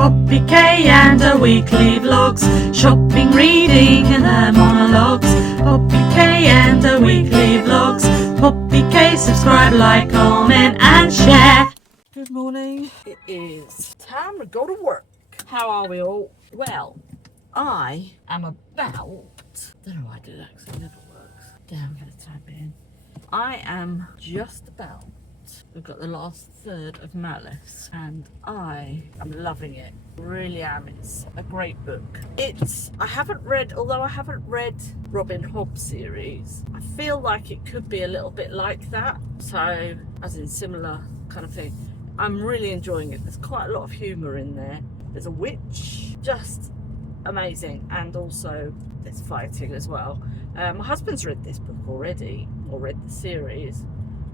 Poppy K and her weekly vlogs, shopping, reading and her monologues. Poppy K and her weekly vlogs. Poppy K, subscribe, like, comment and share. Good morning. It is time to go to work. How are we all? Well, I am about... don't know why I do that because it never works. Down for the time being. I am just about... we've got the last third of Malice and I am loving it. Really am. It's a great book. I haven't read Robin Hobb series. I feel like it could be a little bit like that. So, as in similar kind of thing. I'm really enjoying it. There's quite a lot of humour in there. There's a witch, just amazing, and also there's fighting as well. My husband's read this book already, or read the series,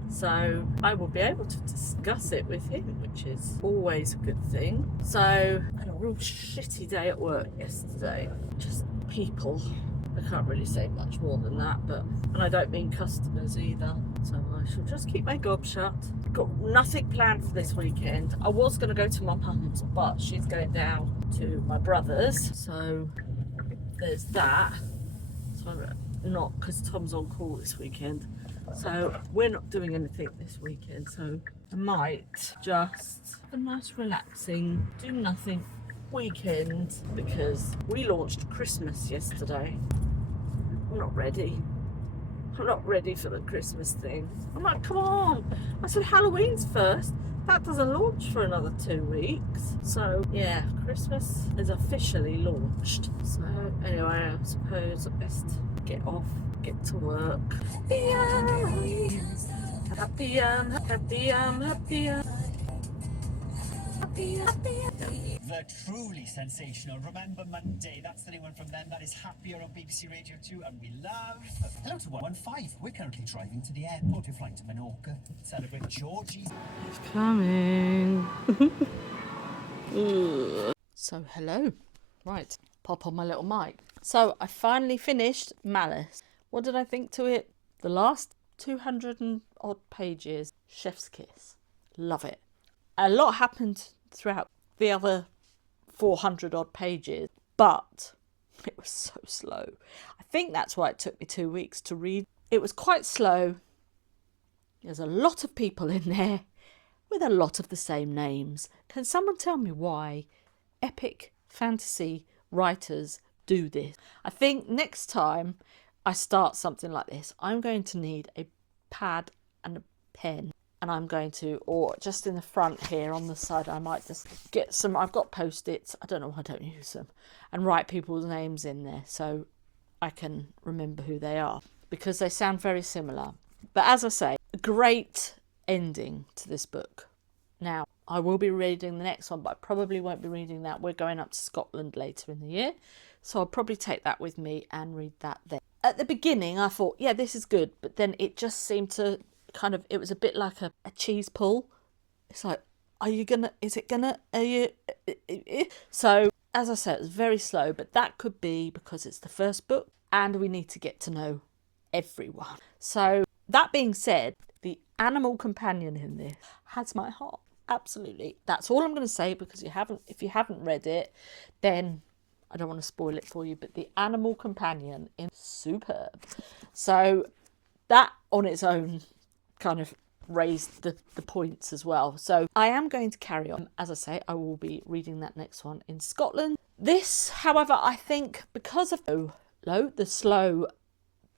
so I will be able to discuss it with him, which is always a good thing. So I had a real shitty day at work yesterday. Just people. I can't really say much more than that, and I don't mean customers either. So I shall just keep my gob shut. Got nothing planned for this weekend. I was going to go to my mum's, but she's going down to my brother's. So there's that. So I'm not, because Tom's on call this weekend. So we're not doing anything this weekend. So I might just have a nice relaxing, do nothing weekend, because we launched Christmas yesterday. I'm not ready. I'm not ready for the Christmas thing. I'm like, come on. I said Halloween's first. That doesn't launch for another 2 weeks. So yeah, Christmas is officially launched. So anyway, I suppose I best get off, get to work. The truly sensational Remember Monday. That's the new one from them. That is Happier on BBC Radio 2, and we love... hello to 115. We're currently driving to the airport. We're flying to Menorca. Celebrate Georgie's. It's coming. So hello. Right, pop on my little mic. So I finally finished Malice. What did I think to it? The last 200 and odd pages. Chef's kiss. Love it. A lot happened throughout the other 400 odd pages, but it was so slow. I think that's why it took me 2 weeks to read. It was quite slow. There's a lot of people in there with a lot of the same names. Can someone tell me why epic fantasy writers do this? I think next time I start something like this, I'm going to need a pad and a pen. And I'm going to, or just in the front here on the side, I might just get some, I've got Post-its, I don't know why I don't use them, and write people's names in there so I can remember who they are, because they sound very similar. But as I say, a great ending to this book. Now, I will be reading the next one, but I probably won't be reading that. We're going up to Scotland later in the year, so I'll probably take that with me and read that then. At the beginning, I thought, yeah, this is good, but then it just seemed to kind of, it was a bit like a cheese pull. It's like, are you gonna, is it gonna, are you, so as I said, it was very slow, but that could be because it's the first book and we need to get to know everyone. So that being said, the animal companion in this has my heart, absolutely. That's all I'm going to say, because if you haven't read it, then I don't want to spoil it for you, but the animal companion is superb. So that on its own kind of raised the points as well. So I am going to carry on. As I say, I will be reading that next one in Scotland. This, however, I think because of the slow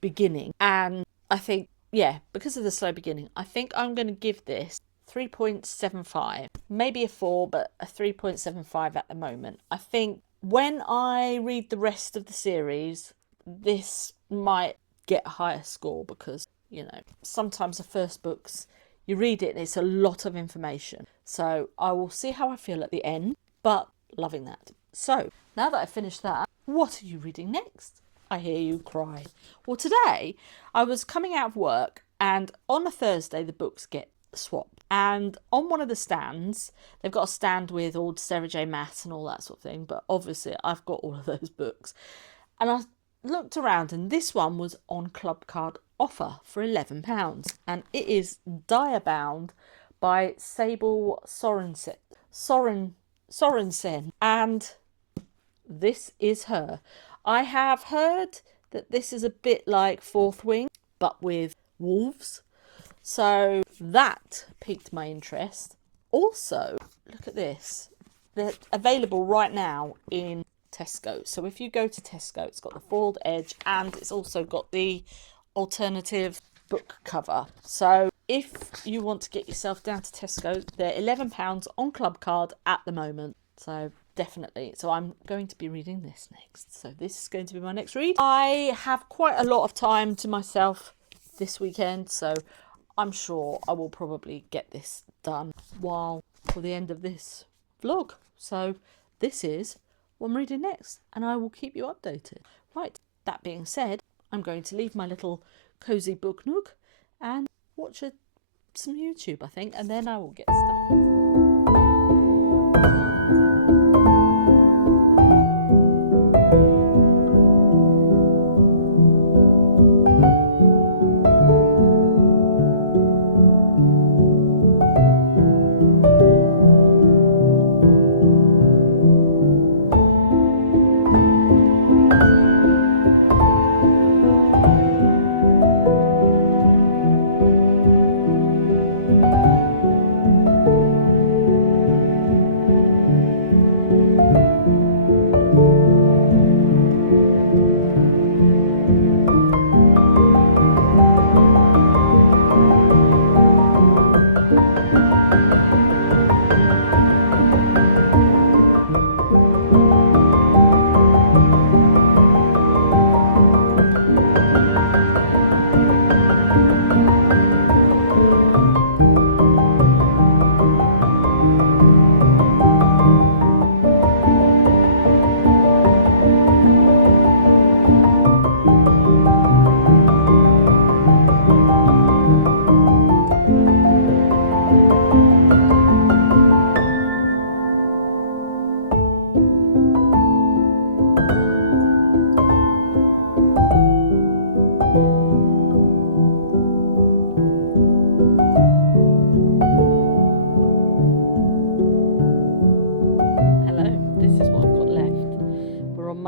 beginning, and I think, yeah, because of the slow beginning, I think I'm going to give this 3.75. Maybe a 4, but a 3.75 at the moment. I think when I read the rest of the series, this might get a higher score, because you know, sometimes the first books, you read it and it's a lot of information. So I will see how I feel at the end, but loving that. So now that I've finished that, what are you reading next? I hear you cry. Well, today I was coming out of work, and on a Thursday the books get swapped. And on one of the stands, they've got a stand with all Sarah J. Maas and all that sort of thing. But obviously I've got all of those books. And I looked around, and this one was on club card offer for £11, and it is Diabound by Sable Sorensen. Sorensen, and this is her. I have heard that this is a bit like Fourth Wing, but with wolves. So that piqued my interest. Also, look at this. They're available right now in Tesco. So if you go to Tesco, it's got the foiled edge and it's also got the alternative book cover. So if you want to get yourself down to Tesco, they're £11 on Club Card at the moment. So definitely. So I'm going to be reading this next. So this is going to be my next read. I have quite a lot of time to myself this weekend, so I'm sure I will probably get this done for the end of this vlog. So this is what I'm reading next, and I will keep you updated. Right, that being said, I'm going to leave my little cozy book nook and watch some YouTube, I think, and then I will get stuck into it.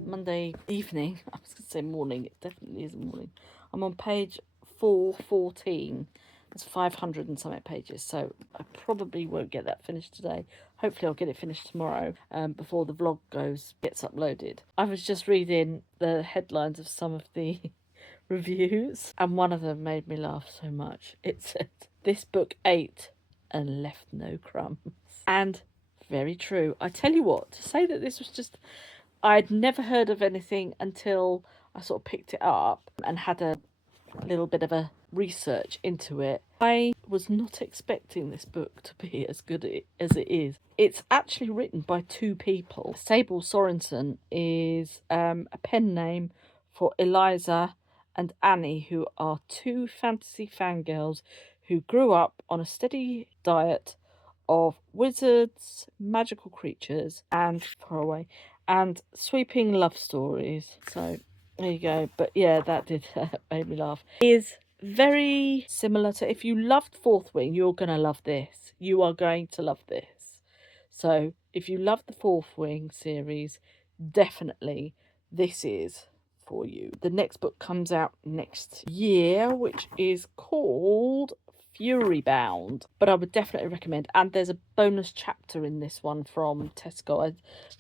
Monday evening. I was going to say morning. It definitely is morning. I'm on page 414. It's 500 and something pages, so I probably won't get that finished today. Hopefully I'll get it finished tomorrow before the vlog gets uploaded. I was just reading the headlines of some of the reviews, and one of them made me laugh so much. It said, "This book ate and left no crumbs." And very true. I tell you what, to say that this was just... I'd never heard of anything until I sort of picked it up and had a little bit of a research into it. I was not expecting this book to be as good as it is. It's actually written by two people. Sable Sorensen is a pen name for Eliza and Annie, who are two fantasy fangirls who grew up on a steady diet of wizards, magical creatures, and sweeping love stories. So there you go. But yeah, that did make me laugh. Is very similar to, if you loved Fourth Wing, you're going to love this. You are going to love this. So if you love the Fourth Wing series, definitely this is for you. The next book comes out next year, which is called Fury Bound, but I would definitely recommend. And there's a bonus chapter in this one from Tesco. I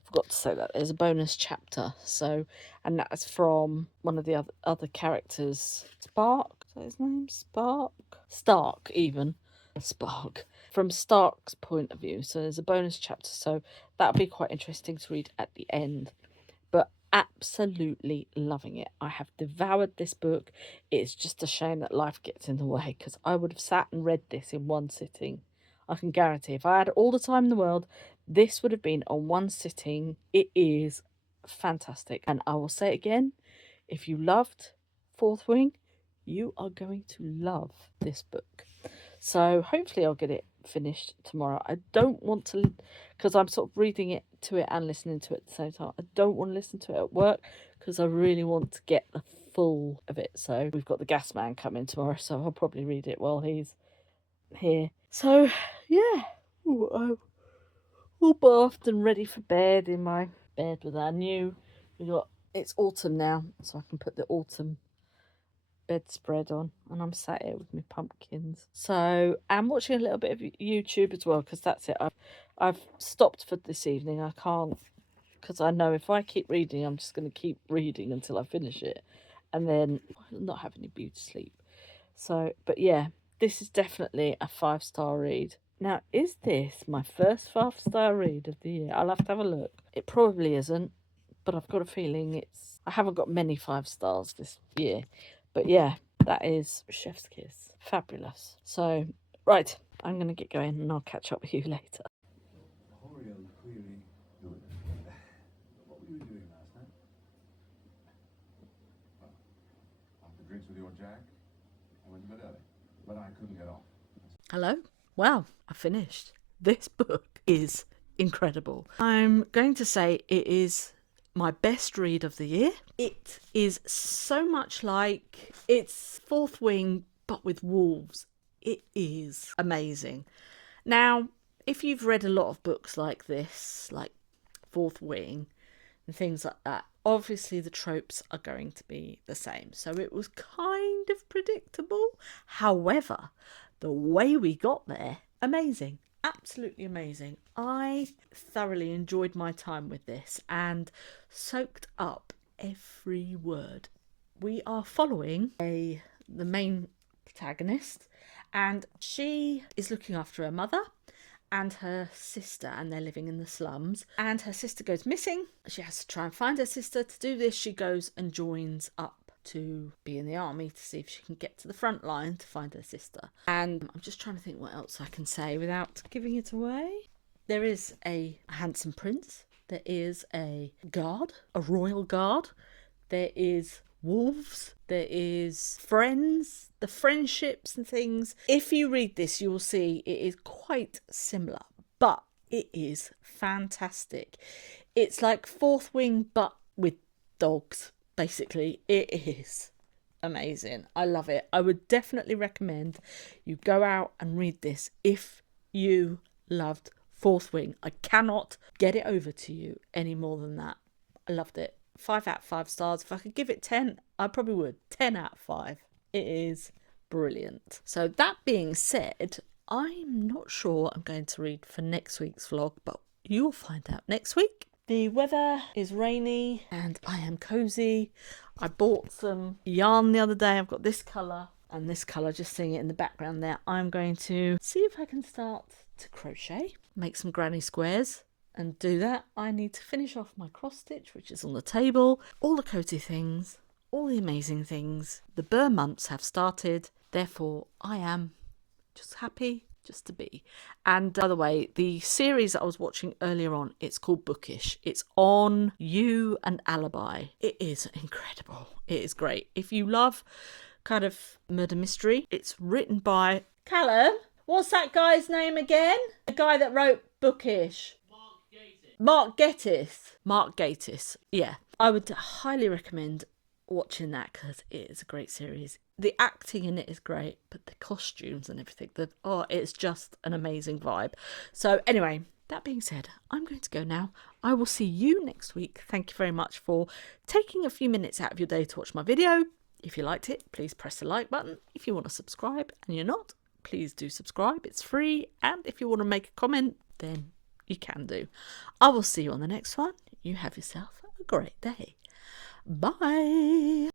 forgot to say that there's a bonus chapter. So, and that's from one of the other characters, Spark. Is that his name? Stark, even. Spark. From Stark's point of view. So there's a bonus chapter. So that'll be quite interesting to read at the end. But absolutely loving it. I have devoured this book. It's just a shame that life gets in the way, because I would have sat and read this in one sitting. I can guarantee if I had all the time in the world, this would have been on one sitting. It is fantastic. And I will say it again, if you loved Fourth Wing, you are going to love this book. So hopefully I'll get it finished tomorrow. I don't want to, because I'm sort of reading it to it and listening to it at the same time. I don't want to listen to it at work because I really want to get the full of it. So we've got the gas man coming tomorrow, so I'll probably read it while he's here. So yeah, all bathed and ready for bed in my bed with our it's autumn now, so I can put the autumn bedspread on, and I'm sat here with my pumpkins. So I'm watching a little bit of YouTube as well, because that's it. I've stopped for this evening. I can't, because I know if I keep reading, I'm just going to keep reading until I finish it, and then I'll not have any beauty sleep. So, but yeah, this is definitely a 5-star read. Now, is this my first 5-star read of the year? I'll have to have a look. It probably isn't, but I've got a feeling I haven't got many 5 stars this year. But yeah, that is Chef's Kiss. Fabulous. So, right, I'm going to get going and I'll catch up with you later. Oriel clearly good. What were you doing last night? Well, after drinks with your Jack, I went to bed early, but I couldn't get off. Hello? Well, I finished. This book is incredible. I'm going to say it is my best read of the year. It is so much like it's Fourth Wing, but with wolves. It is amazing. Now, if you've read a lot of books like this, like Fourth Wing and things like that, obviously the tropes are going to be the same. So it was kind of predictable. However, the way we got there, amazing. Absolutely amazing. I thoroughly enjoyed my time with this and soaked up every word. We are following the main protagonist, and she is looking after her mother and her sister, and they're living in the slums, and her sister goes missing. She has to try and find her sister. To do this, she goes and joins up to be in the army to see if she can get to the front line to find her sister. And I'm just trying to think what else I can say without giving it away. There is a handsome prince. There is a guard, a royal guard. There is wolves. There is friends, the friendships and things. If you read this, you will see it is quite similar, but it is fantastic. It's like Fourth Wing, but with dogs. Basically, it is amazing. I love it. I would definitely recommend you go out and read this if you loved Fourth Wing. I cannot get it over to you any more than that. I loved it. 5 out of 5 stars. If I could give it 10, I probably would. 10 out of 5. It is brilliant. So that being said, I'm not sure I'm going to read for next week's vlog, but you'll find out next week. The weather is rainy and I am cozy. I bought some yarn the other day. I've got this colour and this colour, just seeing it in the background there. I'm going to see if I can start to crochet, make some granny squares, and do that. I need to finish off my cross stitch, which is on the table. All the cozy things, all the amazing things. The burr months have started. Therefore, I am just happy just to be. And by the way, the series that I was watching earlier on, it's called Bookish. It's on You and Alibi. It is incredible. It is great. If you love kind of murder mystery, it's written by Callum. What's that guy's name again? The guy that wrote Bookish. Mark Gatiss. Yeah, I would highly recommend watching that because it is a great series. The acting in it is great, but the costumes and everything, it's just an amazing vibe. So anyway, that being said, I'm going to go now. I will see you next week. Thank you very much for taking a few minutes out of your day to watch my video. If you liked it, please press the like button. If you want to subscribe and you're not, please do subscribe. It's free. And if you want to make a comment, then you can do. I will see you on the next one. You have yourself a great day. Bye.